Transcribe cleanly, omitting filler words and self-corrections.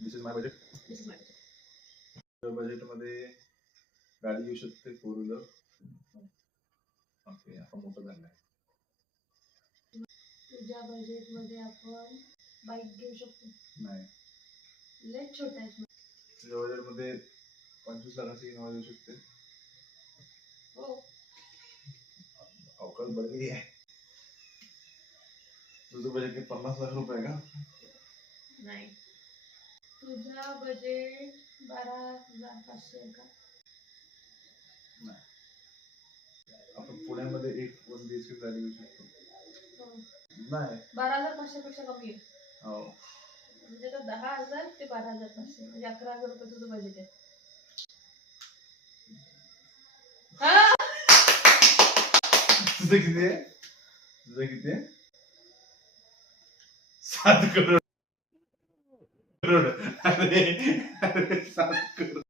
This is my budget. Budget मध्ये गाडी येऊ शकते 4 व्हीलर. ओके, आता मोठं झालंय. तुझ्या बजेट मध्ये आपण बाईक घेऊ शकतो. नाही, लय छोटा आहे. तुझ्या बजेट मध्ये 25 लाखाची इनोवा येऊ शकते. हो, अवकाश बरी आहे. तुझं बजेट 50 लाख रुपये का? नाही, तुझा बजेट 12,500 का? नाही, आपण पुण्यामध्ये एक 1 BHK गाडी घेऊ शकतो. हो, नाही, 12,500 पेक्षा कमी आहे. हो, म्हणजे आता 10,000 ते 12,500 म्हणजे 11,000 रुपये तुझं बजेट आहे. हा, तुझं किती आहे? तुझं किती आहे? 7 करोड. अरे 7 करोड.